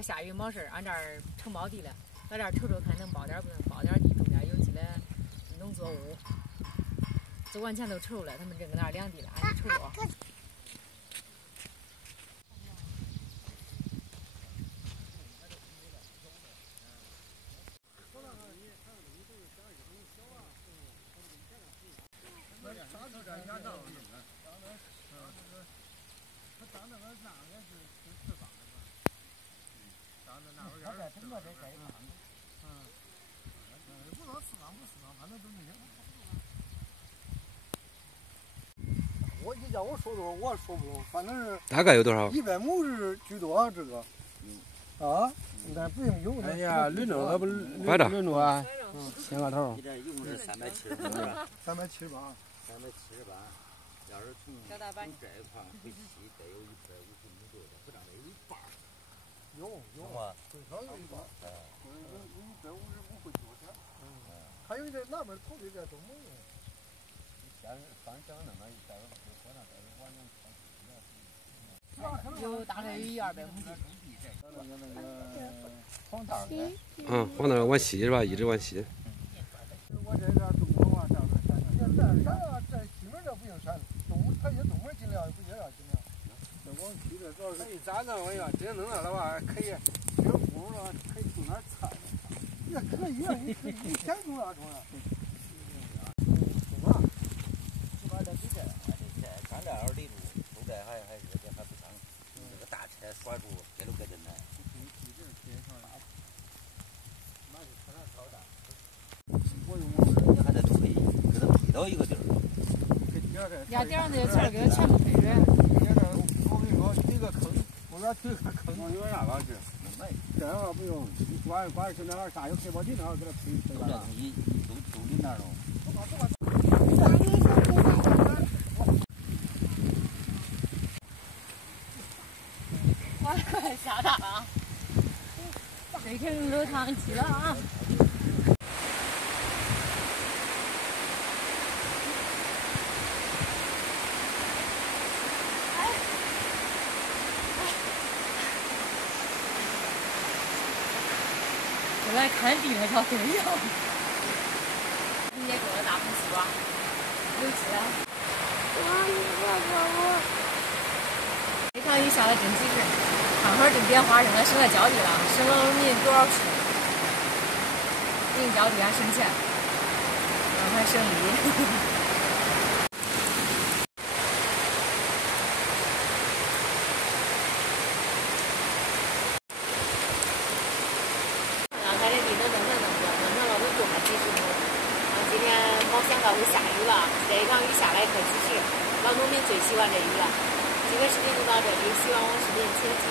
个下雨没事，俺这儿承包地了，在这儿瞅瞅看能包点不能包点地，种点有机的农作物。走完前都瞅了，他们正搁那儿量地了，俺就瞅着。你叫我说多少，我说不懂，反正是大概有多少？100亩是居多，这个。啊，但不用有。哎呀，轮着可不快点轮着啊，牵个头。你这一共是370亩是吧378。378，要是从这一块回西得有150亩多的，不长得有一半。有啊，最少有一半。有150亩会多点。还有这那边头里这都没有。反正那么一带河那带完全有大概有100-200亩地。黄桃的。往那往西是吧？一直往西。我这个东门往上面山，这西门这不用山，它也东门尽量不也要尽量。这往西这主要是。咋弄？哎呀，真弄那的话，可以这不了，可以种点菜。也可以啊，你想种啥种啥。咱这2里路，后代还热点还不长，那个大车甩住，给了个人来。你还得推，给它推到一个地儿。压顶那个钱给它全部推着。我跟你说，推个坑，后边推个坑，有啥了这？这样话不用，你管是那啥有开包地那给它推都这东西都你那儿了。快下大了，这天落汤鸡了啊！我来看地了，小朋友。你也给我大盆西瓜，有机啊！这场雨下的真及时，看会儿正点花生了，省了浇地了，省了我们多少处？不用浇地还省钱，还省力。刚才这地都弄了，我种了几十亩。今天没想到会下雨了，这一场雨下来可及时，老农民最喜欢这雨了。这个视频就到这里，希望我视频切记。